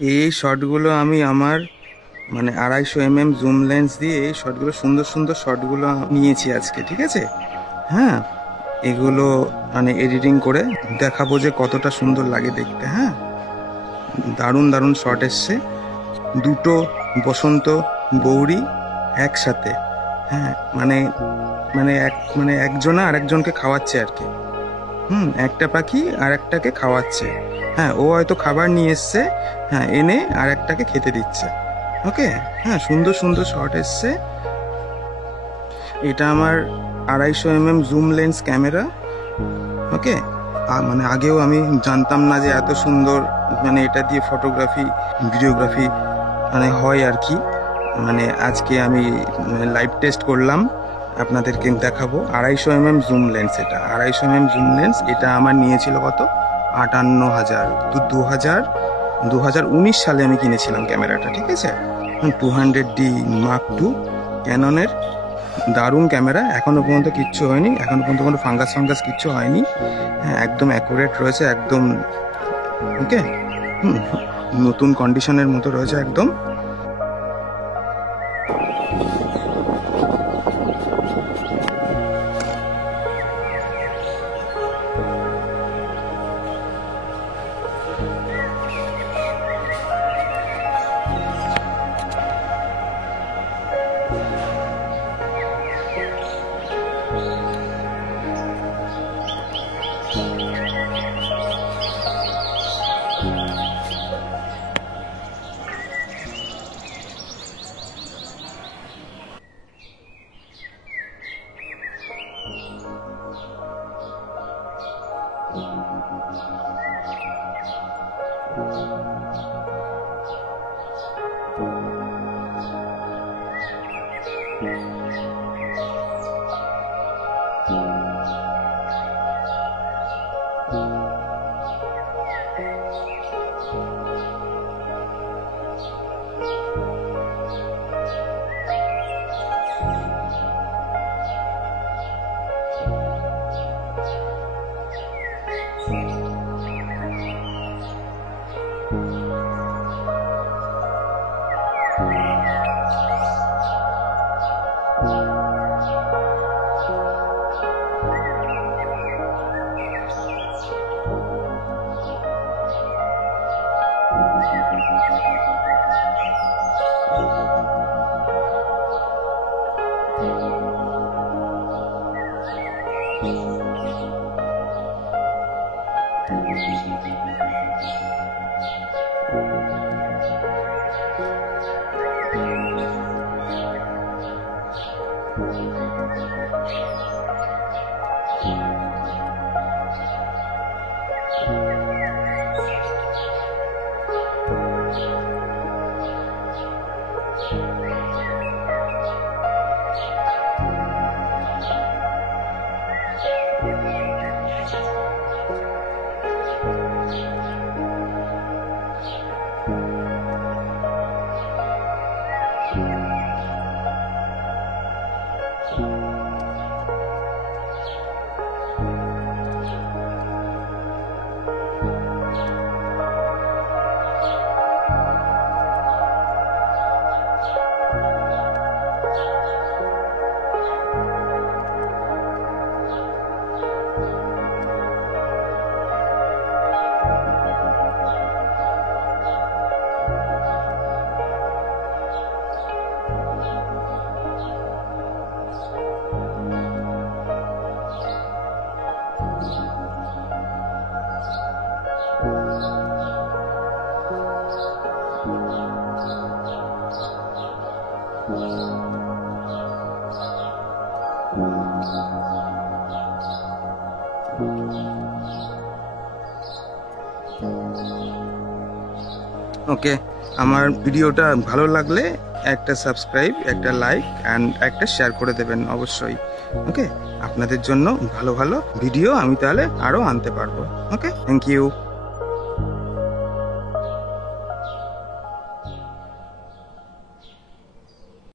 এই শটগুলো আমি আমার মানে 250 জুম লেন্স দিয়ে এই শটগুলো সুন্দর সুন্দর শটগুলো নিয়েছি আজকে, ঠিক আছে? হ্যাঁ, এগুলো মানে এডিটিং করে দেখাবো যে কতটা সুন্দর লাগে দেখতে। হ্যাঁ, দারুণ দারুণ শট এসছে, দুটো বসন্ত বৌরি একসাথে। হ্যাঁ, মানে মানে একজনা আরেকজনকে খাওয়াচ্ছে আর কি। একটা পাখি আর একটাকে খাওয়াচ্ছে। হ্যাঁ, ও হয়তো খাবার নিয়ে এসছে, হ্যাঁ, এনে আর একটাকে খেতে দিচ্ছে। ওকে, হ্যাঁ, সুন্দর সুন্দর শট এসছে। এটা আমার 250 জুম লেন্স ক্যামেরা। ওকে, মানে আগেও আমি জানতাম না যে এত সুন্দর মানে এটা দিয়ে ফটোগ্রাফি ভিডিওগ্রাফি মানে হয় আর কি। মানে আজকে আমি লাইভ টেস্ট করলাম, আপনাদেরকে দেখাবো। 250 জুম লেন্স, এটা 250 জুম লেন্স। এটা আমার নিয়েছিল কত, 58,000। তো 2019 সালে আমি কিনেছিলাম ক্যামেরাটা, ঠিক আছে? 200D Mark II ক্যাননের, দারুণ ক্যামেরা। এখনো পর্যন্ত কিচ্ছু হয়নি, এখনো পর্যন্ত কোনো ফাঙ্গাস কিচ্ছু হয়নি। হ্যাঁ, একদম অ্যাকুরেট রয়েছে, একদম ওকে, নতুন কন্ডিশনের মতো রয়েছে একদম। ওকে, আমার ভিডিওটা ভালো লাগলে একটা সাবস্ক্রাইব, একটা লাইক অ্যান্ড একটা শেয়ার করে দেবেন অবশ্যই। ওকে, আপনাদের জন্য ভালো ভালো ভিডিও আমি তাহলে আরও আনতে পারবো। ওকে, থ্যাংক ইউ।